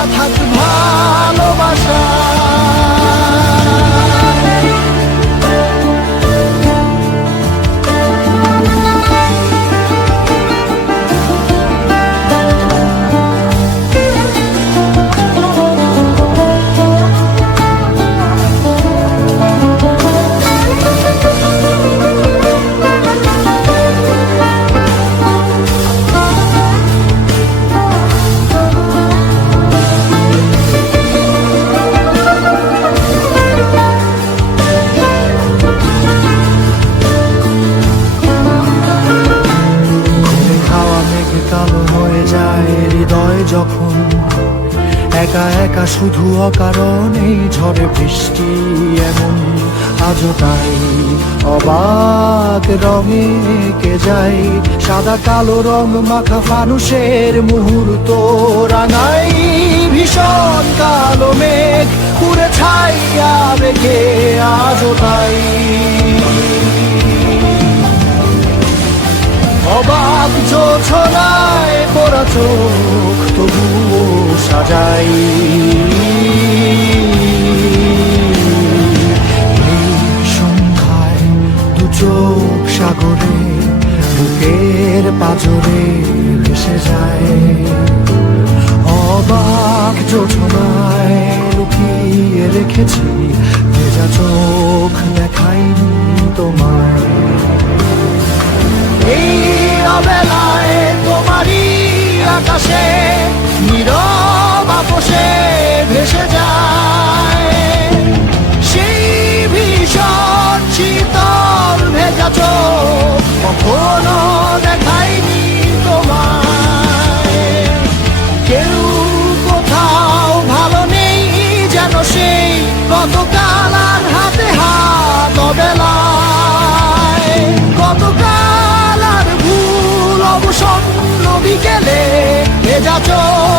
চেপে ধরা থাক একা শুধু অকারণেই ঝড়ে বৃষ্টি এমন। আজও তাই অবাক রঙে কে যায়। সাদা কালো রং মাখা মানুষের মুহূর্ত রাঙাই। ভীষণ কালো মেঘ পুরে ছাইয়া বেগে আজও তাই। অবাক যোছনায় পড়া চোখ বুকের পাজরে ভেসে যায়। অবাক যোজনায় লুকিয়ে রেখেছি ভেজা চোখ দেখাইনি তোমায়। এই অবেলায় তোমারই আকাশে যেন সেই গতকাল আর হাতে হাত বেলায় গতকাল আর ভুল অবসন্ন বিকেলে ভেজা চোখ